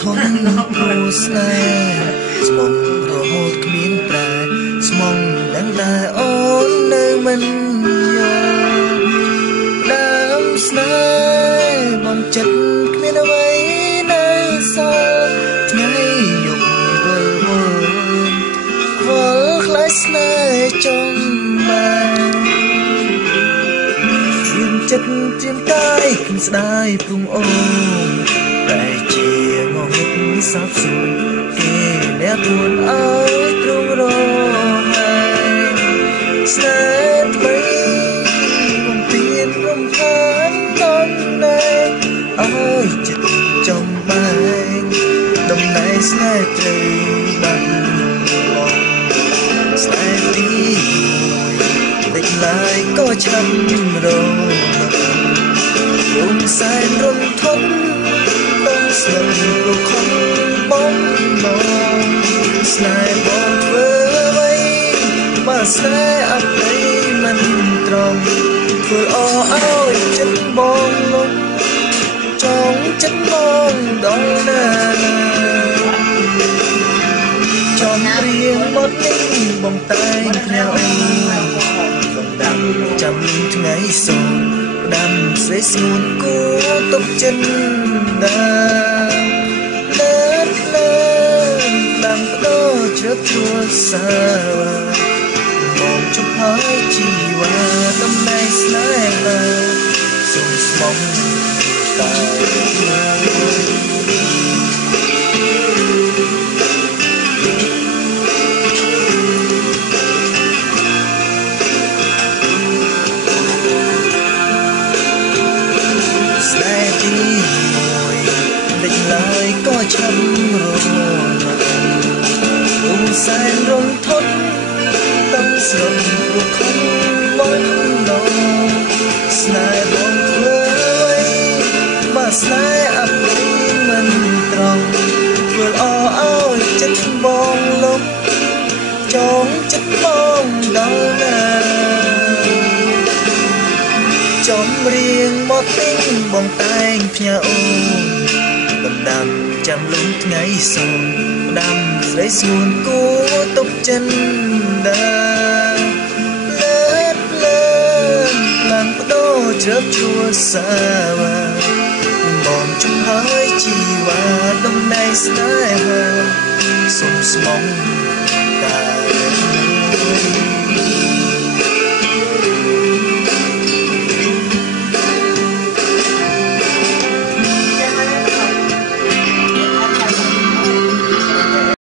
ធំព្រោះស្នេហ៍ស្មងរហូតគ្មានប្រែស្មងដឹងតែអូននៅមិនយល់ដើមស្នេហ៍បំចិត្តគ្មានអ្វីនៅសល់ថ្ងៃយប់វិលវល់ខ្វល់ខ្លាចស្នេហ៍ចង់បានចិត្តព្រៀមកាយគំស្ដាយព្រំអូនតែជាងងឹតសាបសូន្យគេអ្នកពួនអើយទ្រង់រងហើយស្នេហ៍ថ្មីបំពេញរំខានដល់ណែអើយចិត្តចំបែងដំណែងស្នេហ៍ត្រីបាត់ស្នេហ៍ទីមួយតិចឡាយក៏ឆាប់រងសែនរំធំต้องស្លឹងរខំបំណងស្នេហ៍បងធ្វើអ្វីបើស្នេហ៍អត់ដីមិនត្រង់ធ្វើអឲ្យចិត្តបងលំចង់ចិត្តបងដល់ណាចង់រៀងបទនេះបំតែងគ្នាអីសំដាំចាំថ្ងៃសូនដាំស្រីស្ងួនគូទុកចិនដាលើកលើដាំបដោជ្រើជ្រួលសាមកជប់ហើយជីវ៉ាដំណែងស្នេហាសូមស្មងតែก็ช้ำรองสายรมทดต้องสลบบุคคลบนนองสนายบนเมื่อไว้มาสนายอับปีมันตรองเพื่อเอาจัดบองลบจงจัดบองดาวนาจอมเรียงหมดติ้งบองแตงเพียโอដាំចាំលំថ្ងៃសូនដាំស្រីស្ងួនគូទុកចិនដាលើកលើឡើងបដោជ្រើបជ្រួលសាវាបងជុំហើយជីវ៉ាដំណែងស្នេហាសូមស្មងតែមួយ